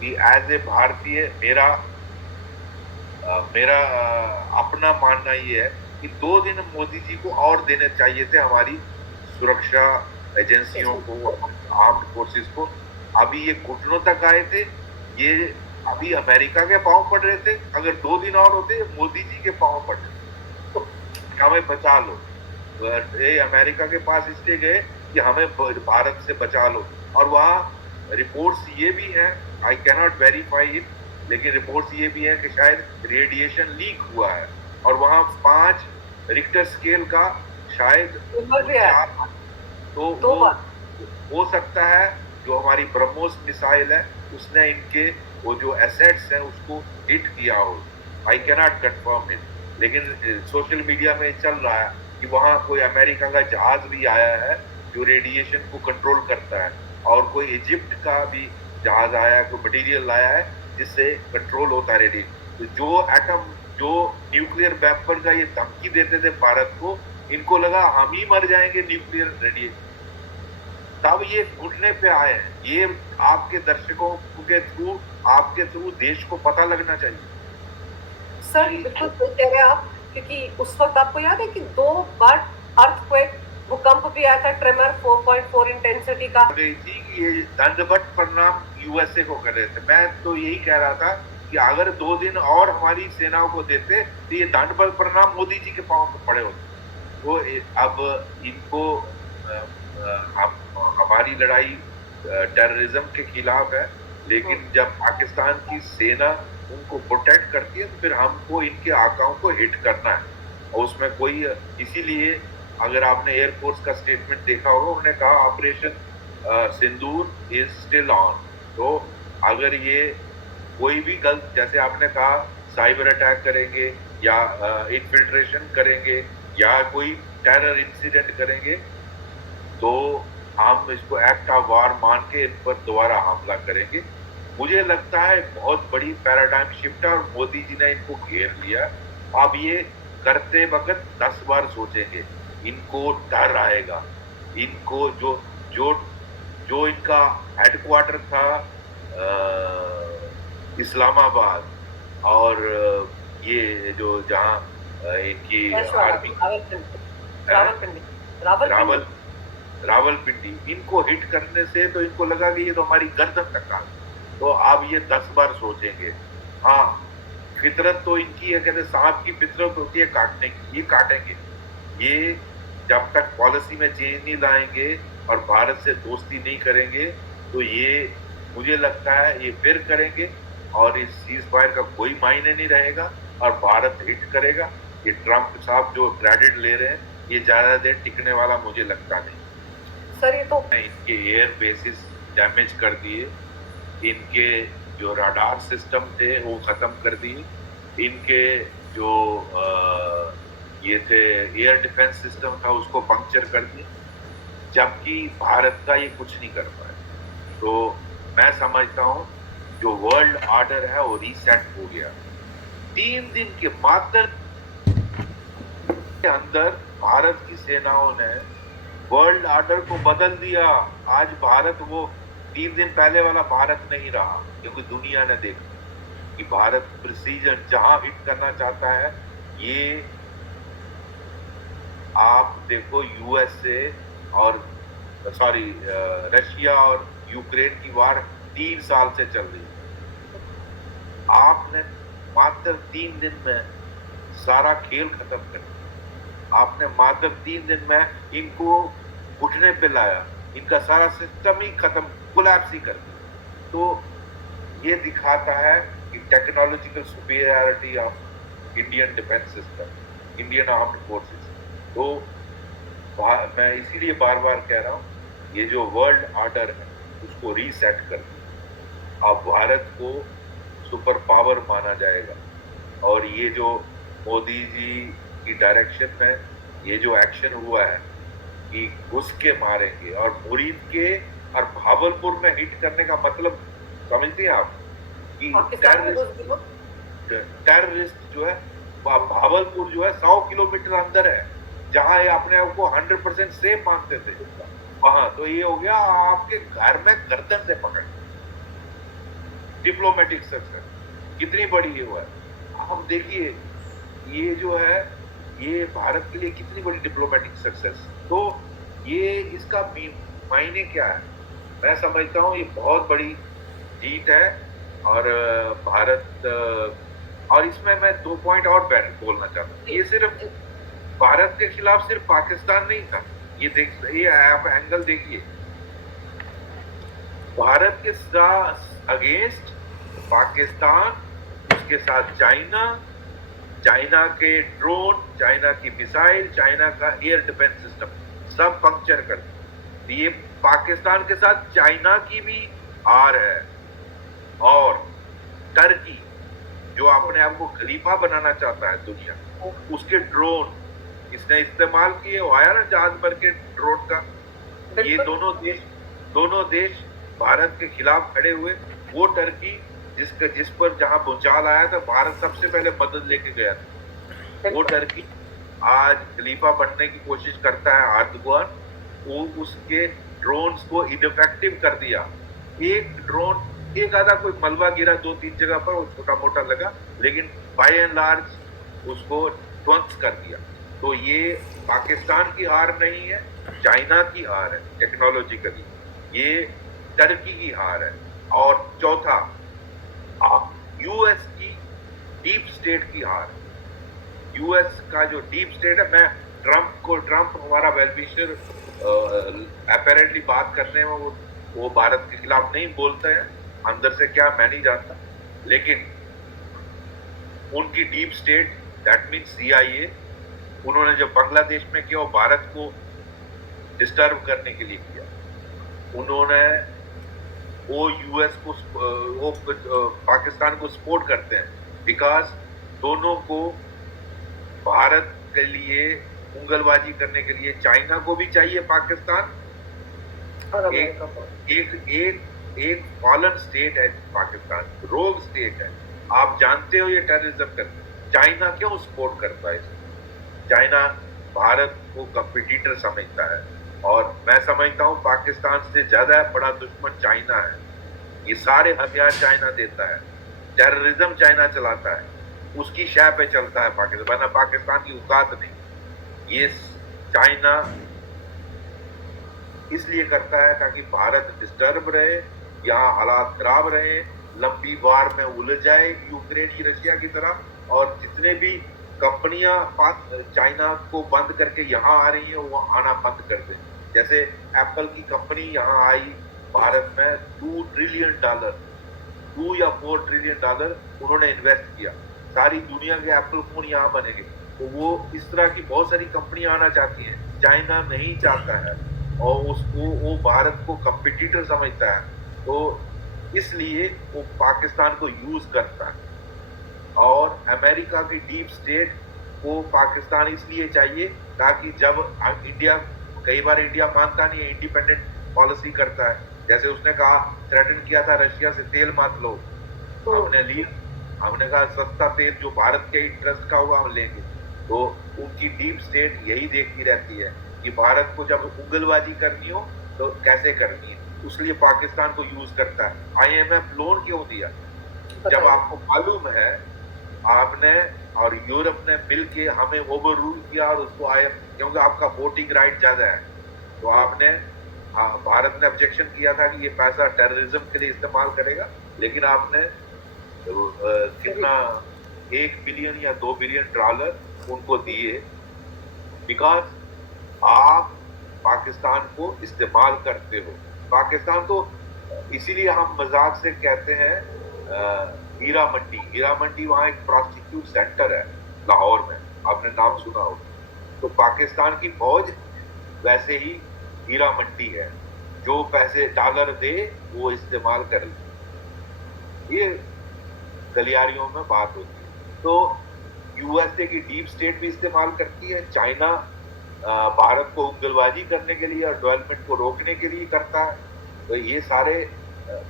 कि as a भारतीय मेरा अपना मानना ये है कि 2 दिन मोदी जी को और देने चाहिए थे हमारी सुरक्षा एजेंसियों को, आर्म्ड फोर्सेस को। अभी ये घुटनों तक आए थे, ये अभी अमेरिका के पांव पड़ रहे थे। अगर 2 दिन और होते मोदी जी के पांव पड़ रहे, तो हमें बचा लो। ये अमेरिका के पास इसलिए गए कि हमें भारत से बचा लो। और वहां रिपोर्ट्स ये भी हैं, आई कैनॉट वेरीफाई इट, लेकिन रिपोर्ट्स ये भी है कि शायद रेडिएशन लीक हुआ है और वहां 5 रिक्टर स्केल का शायद वो 4, तो वो हो सकता है जो हमारी ब्रह्मोस मिसाइल है उसने इनके वो जो एसेट्स हैं उसको हिट किया हो। आई कैनॉट कंफर्म इट, लेकिन सोशल मीडिया में चल रहा है कि वहां कोई अमेरिका का जहाज भी आया है जो रेडिएशन को कंट्रोल करता है, और कोई इजिप्ट का भी जहाज आया है, कोई मटेरियल लाया है जिससे कंट्रोल होता है रेडिएशन। तो जो न्यूक्लियर वेपन का ये धमकी देते थे भारत को, इनको लगा हम ही मर जाएंगे न्यूक्लियर रेडिएशन, तब ये घुटने पे आए हैं। ये आपके दर्शकों के थ्रू, आपके थ्रू देश को पता लगना चाहिए। सर बिल्कुल सही कह रहे हैं आप, क्योंकि उस वक्त आपको याद है कि 2 बार अर्थक्वेक, भूकंप भी आया था, ट्रेमर 4.4 इंटेंसिटी का। गई थी कि ये दंडवत प्रणाम यूएसए को कर रहे थे। मैं तो यही कह रहा था कि अगर 2 दिन और हमारी सेनाओं को देते तो ये दंडवत प्रणाम मोदी जी के पांव पे पड़े होते। वो अब इनको हमारी लड़ाई टेररिज्म के खिलाफ है, लेकिन जब पाकिस्तान की सेना उनको प्रोटेक्ट करती है तो फिर हमको इनके आकाओं को हिट करना है। और उसमें कोई, इसीलिए अगर आपने एयरफोर्स का स्टेटमेंट देखा होगा, उन्होंने कहा operation Sindoor is still on. तो अगर ये कोई भी गलत, जैसे आपने कहा साइबर अटैक करेंगे या इन्फिल्ट्रेशन करेंगे या कोई टेरर इंसिडेंट करेंगे, तो हम इसको एक्ट ऑफ वार मान के इन पर दोबारा हमला करेंगे। मुझे लगता है बहुत बड़ी पैराडाइम शिफ्ट है और मोदी जी ने इनको घेर लिया। अब ये करते वक्त 10 बार सोचेंगे, इनको डर आएगा। इनको जो जो जो इनका हेडक्वार्टर था इस्लामाबाद, और ये जो जहां इनकी आर्मी, रावल रावलपिंडी, इनको हिट करने से तो इनको लगा कि ये तो हमारी गर्दन तक आ गई। तो अब ये 10 बार सोचेंगे। हाँ, फितरत तो इनकी है, कहते सांप की फितरत होती है काटने की, ये काटेंगे। ये जब तक पॉलिसी में चेंज नहीं लाएंगे और भारत से दोस्ती नहीं करेंगे, तो ये मुझे लगता है ये फिर करेंगे और इस सीज फायर का कोई मायने नहीं रहेगा और भारत हिट करेगा। ये ट्रंप साहब जो क्रेडिट ले रहे हैं, ये ज्यादा देर टिकने वाला मुझे लगता नहीं। सर ये तो इनके एयर बेसिस डैमेज कर दिए, इनके जो राडार सिस्टम थे वो खत्म कर दिए, इनके जो ये थे एयर डिफेंस सिस्टम था उसको पंक्चर कर दिए, जबकि भारत का ये कुछ नहीं कर पाया। तो मैं समझता हूं जो वर्ल्ड ऑर्डर है वो रीसेट हो गया। 3 दिन के मात्र के अंदर भारत की सेनाओं ने वर्ल्ड ऑर्डर को बदल दिया। आज भारत वो 3 दिन पहले वाला भारत नहीं रहा, क्योंकि दुनिया ने देखा कि भारत प्रिसीजन जहां हिट करना चाहता है। ये आप देखो यूएसए और रशिया और यूक्रेन की वार 3 साल से चल रही है। आपने मात्र 3 दिन में सारा खेल खत्म कर दिया। आपने मात्र 3 दिन में इनको घुटने पे लाया, इनका सारा सिस्टम ही खत्म, कोलैप्स ही कर दिया। तो ये दिखाता है कि technological superiority of Indian defence system, Indian armed forces. तो मैं इसीलिए बार बार कह रहा हूं, ये जो वर्ल्ड ऑर्डर है उसको रीसेट कर दिया। अब भारत को सुपर पावर माना जाएगा, और ये जो मोदी जी की डायरेक्शन में ये जो एक्शन हुआ है कि घुस के मारेंगे और मुरीद के और भावलपुर में हिट करने का मतलब समझते हैं आप कि टेररिस्ट जो है भावलपुर जो है 100 किलोमीटर अंदर है, जहां ये अपने आप को 100% सेफ मानते थे, वहां तो ये हो गया आपके घर में गर्दन से पकड़। डिप्लोमेटिक सक्सेस कितनी बड़ी ये हुआ है। अब देखिए ये जो है ये भारत के लिए कितनी बड़ी डिप्लोमेटिक सक्सेस। तो ये इसका मायने क्या है, मैं समझता हूँ ये बहुत बड़ी जीत है। और भारत और इसमें मैं 2 पॉइंट और बोलना चाहता हूँ। ये सिर्फ भारत के खिलाफ सिर्फ पाकिस्तान नहीं था, ये आप एंगल देखिए, भारत के साथ अगेंस्ट पाकिस्तान, उसके साथ चाइना, चाइना के ड्रोन, चाइना की मिसाइल, चाइना का एयर डिफेंस सिस्टम सब पंक्चर कर दिए। ये पाकिस्तान के साथ चाइना की भी हार है। और टर्की जो अपने आप को खलीफा बनाना चाहता है दुनिया, उसके ड्रोन इसने इस्तेमाल किए, वो आया ना जहाज भर के ड्रोन का। ये दोनों देश भारत के खिलाफ खड़े हुए। वो टर्की जिस पर जहां भूचाल आया था भारत सबसे पहले मदद लेके गया था, वो टर्की आज खलीफा बनने की कोशिश करता है एर्दोगान। वो उसके ड्रोन्स को इनफेक्टिव कर दिया। एक ड्रोन एक आधा कोई मलबा गिरा 2-3 जगह पर, वो छोटा मोटा लगा, लेकिन बाय एंड लार्ज उसको ध्वंस कर दिया। तो ये पाकिस्तान की हार नहीं है, चाइना की हार है टेक्नोलॉजिकली, ये टर्की की हार है। और चौथा यूएस की डीप स्टेट की हार। यूएस का जो डीप स्टेट है, मैं ट्रंप हमारा वेलविशर अपेरेंटली बात करने में वो भारत के खिलाफ नहीं बोलते हैं, अंदर से क्या मैं नहीं जानता, लेकिन उनकी deep state that means CIA, उन्होंने जो बांग्लादेश में किया वो भारत को डिस्टर्ब करने के लिए किया। उन्होंने वो यूएस को वो पाकिस्तान को सपोर्ट करते हैं, बिकॉज दोनों को भारत के लिए उंगलबाजी करने के लिए चाइना को भी चाहिए पाकिस्तान। एक फॉलन स्टेट है पाकिस्तान, रोग स्टेट है, आप जानते हो ये टेररिज्म करते हैं। चाइना क्यों सपोर्ट करता है? चाइना भारत को कंपटीटर समझता है, और मैं समझता हूँ पाकिस्तान से ज्यादा बड़ा दुश्मन चाइना है। ये सारे हथियार चाइना देता है, टेररिज्म चाइना चलाता है, उसकी शय पे चलता है पाकिस्तान, वरना पाकिस्तान की औकात नहीं। ये चाइना इसलिए करता है ताकि भारत डिस्टर्ब रहे, यहाँ हालात खराब रहे, लंबी वार में उलझ जाए यूक्रेन रशिया की तरह, और जितने भी कंपनियां चाइना को बंद करके यहाँ आ रही हैं वो आना बंद कर दें। जैसे एप्पल की कंपनी यहाँ आई भारत में, $2 ट्रिलियन, 2 या 4 ट्रिलियन डॉलर उन्होंने इन्वेस्ट किया, सारी दुनिया के एप्पल फोन यहाँ बनेंगे। तो वो इस तरह की बहुत सारी कंपनियां आना चाहती हैं, चाइना नहीं चाहता है, और उसको वो भारत को कंपटीटर समझता है, तो इसलिए वो पाकिस्तान को यूज करता है। और अमेरिका की डीप स्टेट को पाकिस्तान इसलिए चाहिए ताकि जब इंडिया, कई बार इंडिया मानता नहीं है, इंडिपेंडेंट पॉलिसी करता है, जैसे उसने कहा, थ्रेटन किया था रशिया से तेल मत लो, हमने लिया, हमने कहा सस्ता तेल जो भारत के इंटरेस्ट का होगा हम लेंगे। तो उनकी डीप स्टेट यही देखती रहती है कि भारत को जब उंगलबाजी करनी हो तो कैसे करनी है, इसलिए पाकिस्तान को यूज करता है। IMF लोन क्यों दिया? जब आपको मालूम है आपने और यूरोप ने मिलके हमें ओवर रूल किया, और उसको क्योंकि आपका वोटिंग राइट ज्यादा है, तो आपने भारत ने ऑब्जेक्शन किया था कि ये पैसा टेररिज्म के लिए इस्तेमाल करेगा, लेकिन आपने कितना $1 बिलियन या $2 बिलियन उनको दिए, बिकॉज आप पाकिस्तान को इस्तेमाल करते हो। पाकिस्तान तो इसीलिए हम मजाक से कहते हैं हीरा मंडी वहाँ एक प्रोस्टिट्यूट सेंटर है लाहौर में, आपने नाम सुना हो। तो पाकिस्तान की फौज वैसे ही हीरा मंडी है, जो पैसे डॉलर दे वो इस्तेमाल कर ले, ये गलियारियों में बात होती है। तो USA की डीप स्टेट भी इस्तेमाल करती है, चाइना भारत को उंगलबाजी करने के लिए और डेवलपमेंट को रोकने के लिए करता है। तो ये सारे,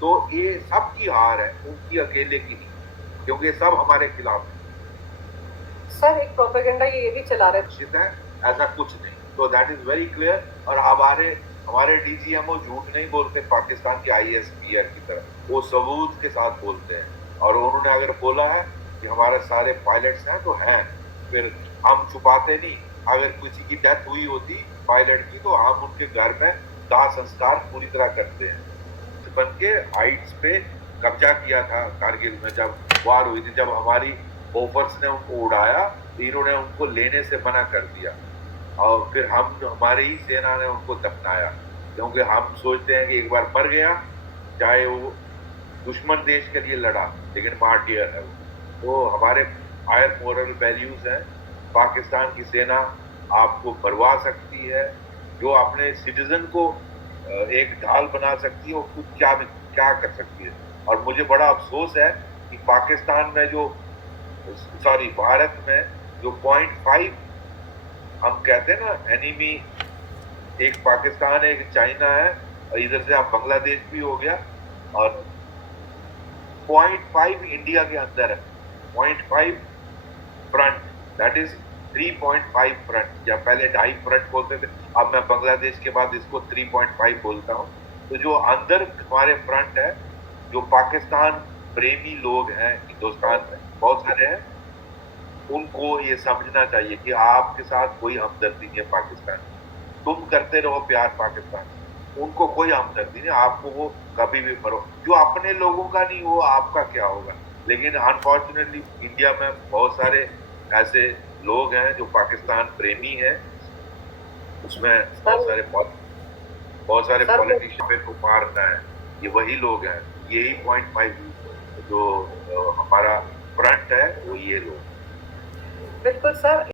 तो ये सब की हार है, उनकी अकेले की नहीं, क्योंकि सब हमारे खिलाफ है। सर एक प्रोपेगेंडा ये भी चला रहे है, ऐसा कुछ नहीं। तो दैट इज वेरी क्लियर। और हमारे हमारे डीजीएमओ झूठ नहीं बोलते पाकिस्तान के आईएसपीआर की तरह, वो सबूत के साथ बोलते हैं। और उन्होंने अगर बोला है कि हमारे सारे पायलट्स हैं तो हैं, फिर हम छुपाते नहीं। अगर किसी की डेथ हुई होती पायलट की तो हम उनके घर में दाह संस्कार पूरी तरह करते हैं। बन के हाइट्स पे कब्जा किया था कारगिल में जब वार हुई थी, जब हमारी ऑफर्स ने उनको उड़ाया, इन्होंने उनको लेने से मना कर दिया और फिर हमारी ही सेना ने उनको दफनाया, क्योंकि हम सोचते हैं कि एक बार मर गया, चाहे वो दुश्मन देश के लिए लड़ा लेकिन मार्टियर है वो। तो हमारे हायर मोरल वैल्यूज हैं। पाकिस्तान की सेना आपको मरवा सकती है, जो अपने सिटीजन को एक ढाल बना सकती है, वो क्या क्या कर सकती है। और मुझे बड़ा अफसोस है कि पाकिस्तान में भारत में जो 0.5 हम कहते हैं ना एनिमी, एक पाकिस्तान है, एक चाइना है, और इधर से आप बांग्लादेश भी हो गया, और 0.5 इंडिया के अंदर है। 0.5 फ्रंट, दैट इज 3.5 फ्रंट, या पहले 2.5 फ्रंट बोलते थे, अब मैं बांग्लादेश के बाद इसको 3.5 बोलता हूँ। तो जो अंदर हमारे फ्रंट है, जो पाकिस्तान प्रेमी लोग हैं हिंदुस्तान में बहुत सारे हैं, उनको ये समझना चाहिए कि आपके साथ कोई हमदर्दी नहीं है पाकिस्तान। तुम करते रहो प्यार पाकिस्तान, उनको कोई हमदर्दी नहीं, आपको वो कभी भी मरो। जो अपने लोगों का नहीं वो आपका क्या होगा। लेकिन अनफॉर्चुनेटली इंडिया में बहुत सारे ऐसे लोग हैं जो पाकिस्तान प्रेमी हैं, उसमें बहुत सारे पॉलिटिशियन को मारना है, ये वही लोग हैं। यही 0.5 जो हमारा फ्रंट है वो ये लोग। बिल्कुल सर।